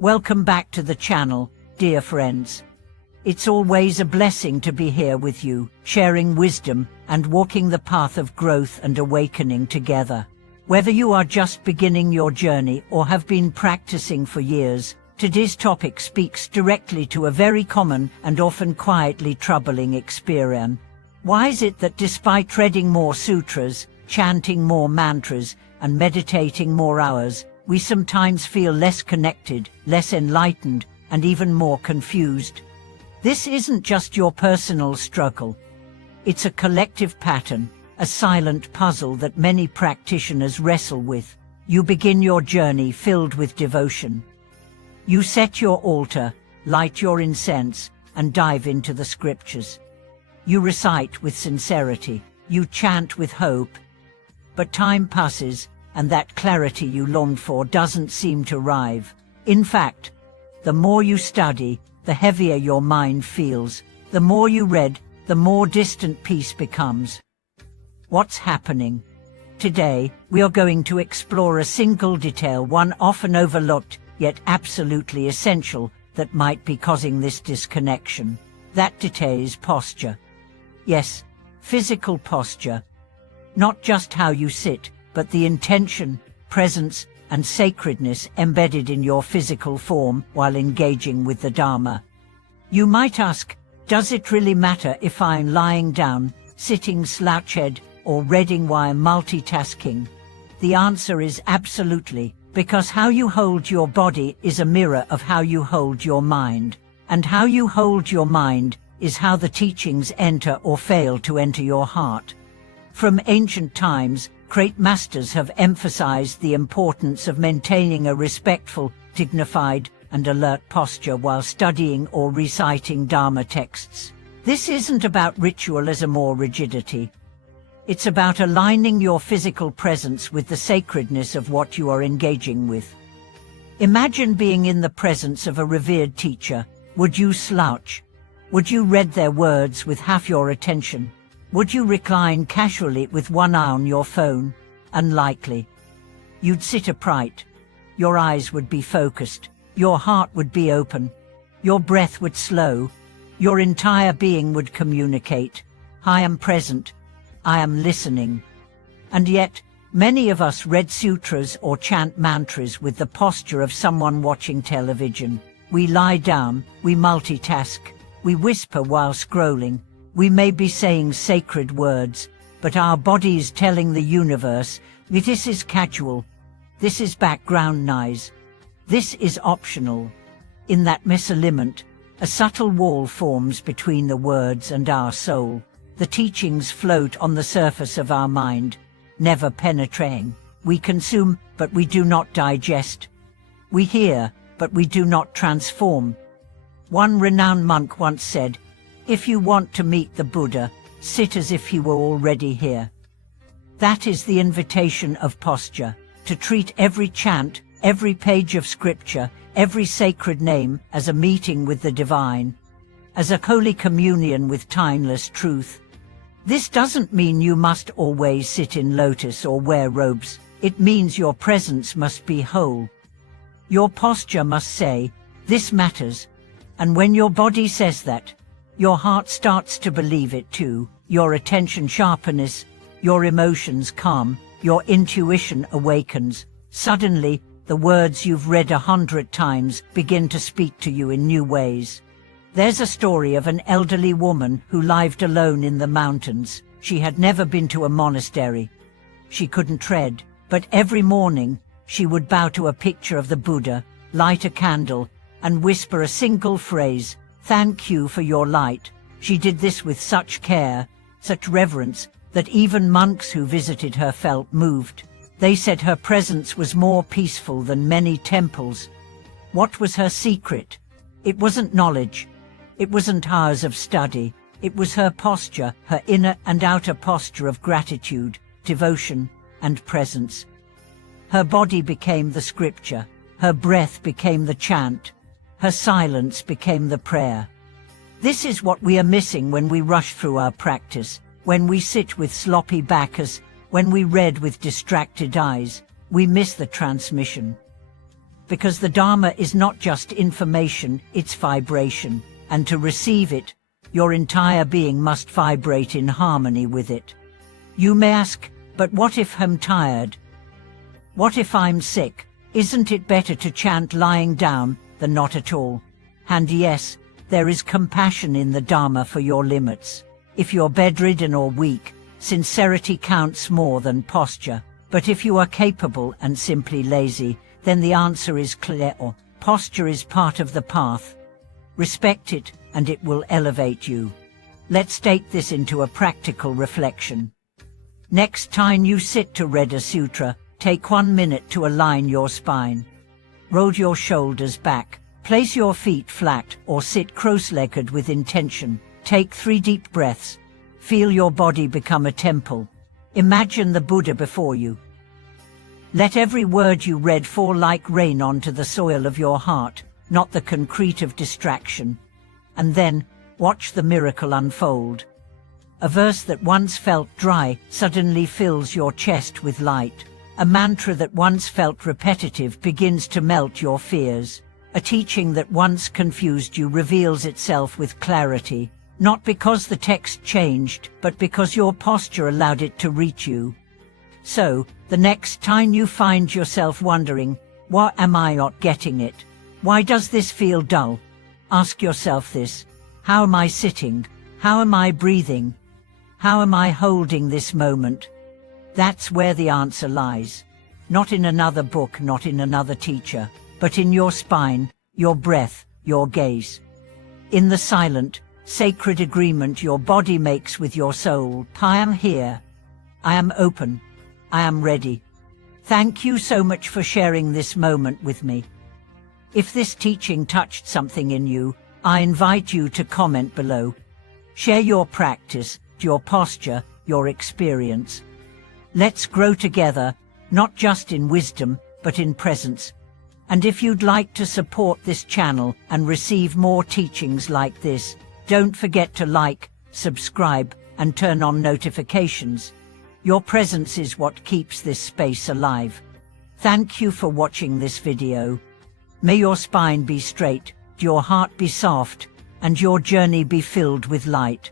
Welcome back to the channel, dear friends. It's always a blessing to be here with you, sharing wisdom and walking the path of growth and awakening together. Whether you are just beginning your journey or have been practicing for years, today's topic speaks directly to a very common and often quietly troubling experience. Why is it that despite reading more sutras, chanting more mantras, and meditating more hours, we sometimes feel less connected, less enlightened, and even more confused? This isn't just your personal struggle. It's a collective pattern, a silent puzzle that many practitioners wrestle with. You begin your journey filled with devotion. You set your altar, light your incense, and dive into the scriptures. You recite with sincerity, you chant with hope. But time passes, and that clarity you longed for doesn't seem to arrive. In fact, the more you study, the heavier your mind feels. The more you read, the more distant peace becomes. What's happening? Today, we are going to explore a single detail, one often overlooked, yet absolutely essential, that might be causing this disconnection. That detail is posture. Yes, physical posture. Not just how you sit, but the intention, presence, and sacredness embedded in your physical form while engaging with the Dharma. You might ask, does it really matter if I'm lying down, sitting slouched, or reading while multitasking? The answer is absolutely, because how you hold your body is a mirror of how you hold your mind. And how you hold your mind is how the teachings enter or fail to enter your heart. From ancient times, great masters have emphasized the importance of maintaining a respectful, dignified, and alert posture while studying or reciting Dharma texts. This isn't about ritualism or rigidity. It's about aligning your physical presence with the sacredness of what you are engaging with. Imagine being in the presence of a revered teacher. Would you slouch? Would you read their words with half your attention? Would you recline casually with one eye on your phone? Unlikely. You'd sit upright. Your eyes would be focused. Your heart would be open. Your breath would slow. Your entire being would communicate. I am present. I am listening. And yet, many of us read sutras or chant mantras with the posture of someone watching television. We lie down, we multitask, we whisper while scrolling. We may be saying sacred words, but our body is telling the universe, this is casual, this is background noise, this is optional. In that misalignment, a subtle wall forms between the words and our soul. The teachings float on the surface of our mind, never penetrating. We consume, but we do not digest. We hear, but we do not transform. One renowned monk once said, "If you want to meet the Buddha, sit as if he were already here." That is the invitation of posture, to treat every chant, every page of scripture, every sacred name as a meeting with the divine, as a holy communion with timeless truth. This doesn't mean you must always sit in lotus or wear robes. It means your presence must be whole. Your posture must say, "This matters." And when your body says that, your heart starts to believe it too. Your attention sharpens, your emotions calm, your intuition awakens. Suddenly, the words you've read 100 times begin to speak to you in new ways. There's a story of an elderly woman who lived alone in the mountains. She had never been to a monastery. She couldn't tread, but every morning she would bow to a picture of the Buddha, light a candle, and whisper a single phrase, "Thank you for your light." She did this with such care, such reverence, that even monks who visited her felt moved. They said her presence was more peaceful than many temples. What was her secret? It wasn't knowledge. It wasn't hours of study. It was her posture, her inner and outer posture of gratitude, devotion, and presence. Her body became the scripture. Her breath became the chant. Her silence became the prayer. This is what we are missing when we rush through our practice, when we sit with sloppy backs, when we read with distracted eyes. We miss the transmission. because the Dharma is not just information, it's vibration, and to receive it, your entire being must vibrate in harmony with it. You may ask, but what if I'm tired? What if I'm sick? Isn't it better to chant lying down than not at all? And yes, there is compassion in the Dharma for your limits. If you're bedridden or weak, sincerity counts more than posture. But if you are capable and simply lazy, then the answer is clear. Posture is part of the path. Respect it, and it will elevate you. Let's take this into a practical reflection. Next time you sit to read a sutra, take 1 minute to align your spine. Roll your shoulders back, place your feet flat, or sit cross-legged with intention. Take 3 deep breaths. Feel your body become a temple. Imagine the Buddha before you. Let every word you read fall like rain onto the soil of your heart, not the concrete of distraction. And then, watch the miracle unfold. A verse that once felt dry suddenly fills your chest with light. A mantra that once felt repetitive begins to melt your fears. A teaching that once confused you reveals itself with clarity, not because the text changed, but because your posture allowed it to reach you. So, the next time you find yourself wondering, why am I not getting it? Why does this feel dull? Ask yourself this: how am I sitting? How am I breathing? How am I holding this moment? That's where the answer lies. Not in another book, not in another teacher, but in your spine, your breath, your gaze. In the silent, sacred agreement your body makes with your soul. I am here. I am open. I am ready. Thank you so much for sharing this moment with me. If this teaching touched something in you, I invite you to comment below. Share your practice, your posture, your experience. Let's grow together, not just in wisdom, but in presence. And if you'd like to support this channel and receive more teachings like this, don't forget to like, subscribe, and turn on notifications. Your presence is what keeps this space alive. Thank you for watching this video. May your spine be straight, your heart be soft, and your journey be filled with light.